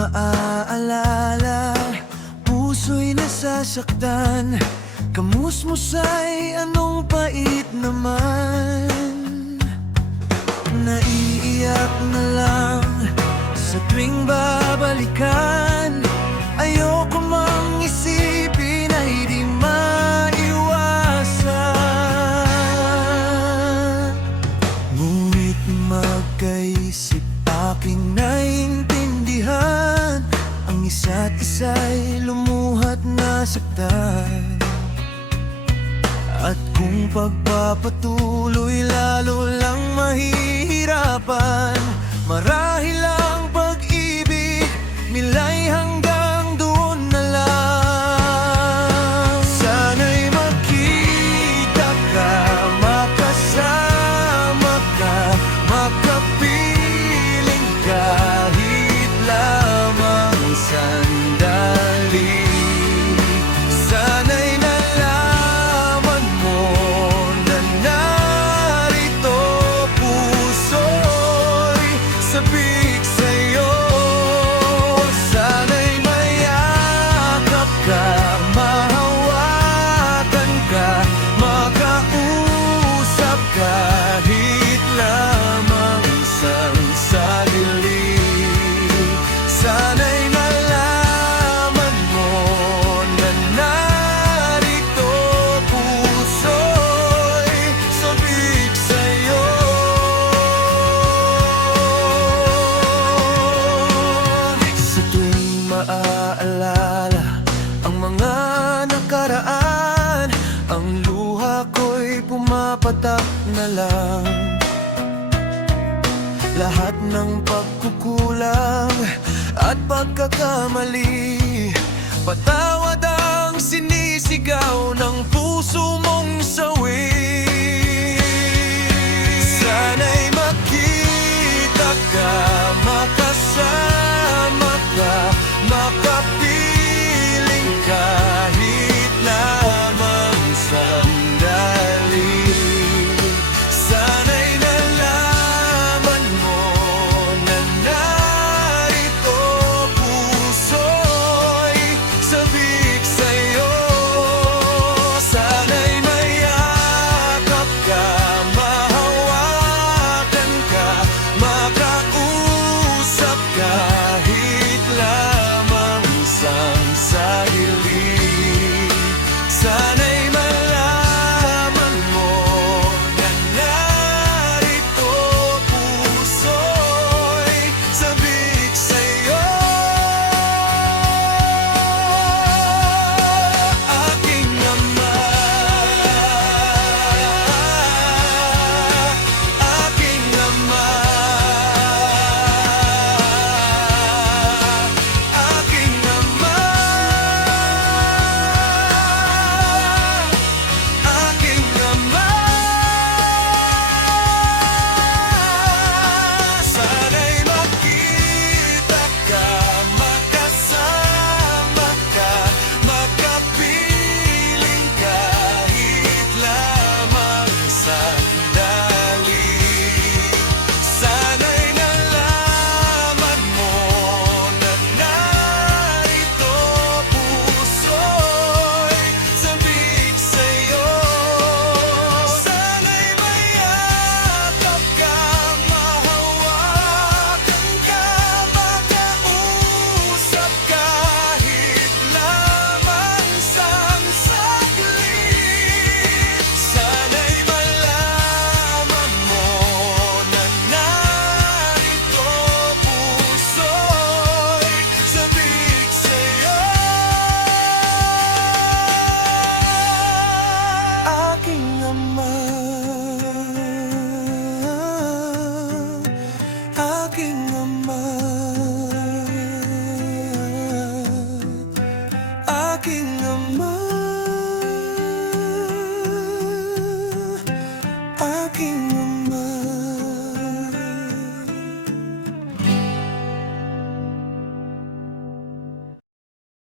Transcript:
maaalala, puso'y nasasaktan. Kamusmusay, anong pait naman. Naiiyak na lang sa tuwing babalikan. Ayoko mang isipin ay di maiwasan. Ngunit magkaisip aking naintindihan, ang isa't isa'y lumuhat na saktan. At kung pagpapatuloy lalo lang mahihirapan, marahil ang pag-ibig nila'y hanggang doon na lang. Sana'y makita ka, makasama ka, makapiling kahit lamang sandali. Sana'y nalaman mo na narito puso'y sabik sa'yo. Sana'y mayakap ka, mahawakan ka, makausap kahit lamang isang saglit. Sana'y nalaman mo na narito puso'y sabik sa'yo. Sa tuwing maaalala ang mga nakaraan, ang luha ko'y pumapatak na lang. Lahat ng pagkukulang at pagkakamali, patawad ang sinisigaw ng puso mong sawi. Sana'y makita ka, makasama ka, makapiling kahit lamang sandali. Sana'y nalaman mo na narito puso'y sabik sa'yo. Sana'y mayakap ka, mahawakan ka, makausap kahit lamang isang saglit. Sana'y malaman mo na narito puso'y sabik sa'yo. Aking ama, aking ama, aking ama, aking ama. Sana'y makita ka, makasama ka, makapiling kahit lamang sandali. Sana'y nalaman mo na narito puso'y sabik sa'yo. Sana'y mayakap ka, mahawakan ka, makausap kahit lamang isang saglit. Sana'y malaman mo na narito puso'y sabik sa'yo. Aking ama, aking ama, aking ama, aking